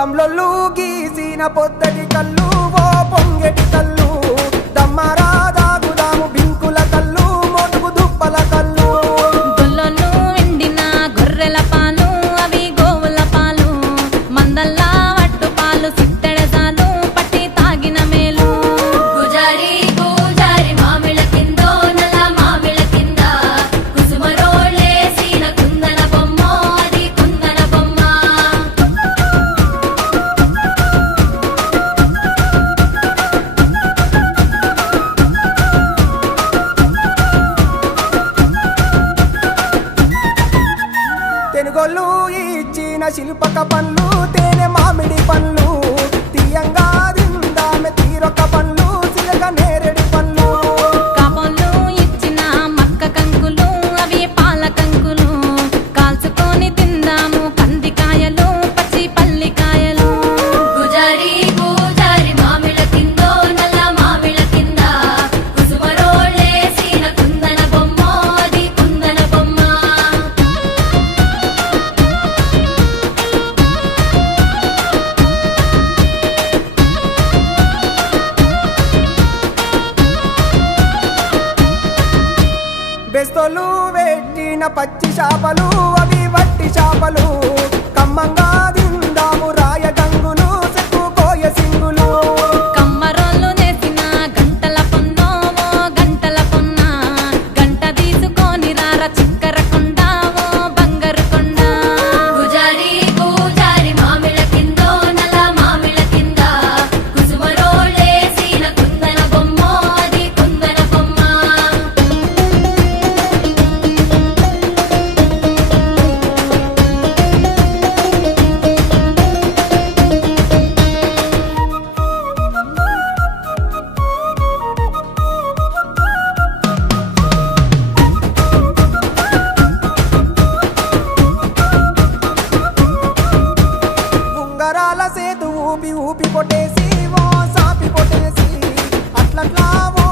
కమ్లొల్లు గీసిన పొద్దటి కళ్ళు ఓ పొంగెటి కళ్ళు దమ్మరా దాగుదాము బింకుల కళ్ళు మోటుకు దుప్పల కళ్ళు గొల్లొల్లు ఎండిన గొర్రెల పాలు అవి గోవుల పాలు మందల్లా వట్టు పాలు సిత్తెడజాలు పట్టి తాగిన మేలు గుజారి గుజారి మామిళ్ళ కిందో నల్ల మామిళ్ళ కింద కుసుమరోళ్ళేసిన కుందన బొమ్మ అది కుందన బొమ్మ తెనుగొల్లు ఇచ్చిన శిల్పక పండ్లు తేనె మామిడి పండ్లు తీయంగా దిందామె తీరొక పండ్లు సిలక నేరేడి పండ్లు కాపొల్లు ఇచ్చిన మక్క కంకులు అవి పాల కంకులు కాల్చుకొని తిందాము కందికాయలు పచ్చి పల్లికాయలు గుజారి గుజారి మామిళ్ళ కిందో నల్ల మామిళ్ళ కింద కుసుమరోళ్ళేసిన కుందన బొమ్మ అది కుందన బొమ్మ బెస్తోలు పెట్టిన పచ్చి చేపలు అవి వట్టి చేపలు కమ్మంగా దిందాము రాయ గంగులు సెక్కు కోయ సింగులు కమ్మరోళ్ళు నేసిన గంటల పొన్నో ఓ గంటల పొన్న గంట తీసుకొని రార చిక్కర కొండ ఓ బంగారు కొండ గుజారి గుజారి మామిళ్ళ కిందో నల్ల మామిళ్ళ కింద కుసుమరోళ్ళేసిన కుందన బొమ్మ అది కుందన బొమ్మ ఉంగరాల సేతు ఊపి ఊపి కొట్టేసి ఓ సాపి కొట్టేసి అట్లట్లా ఓ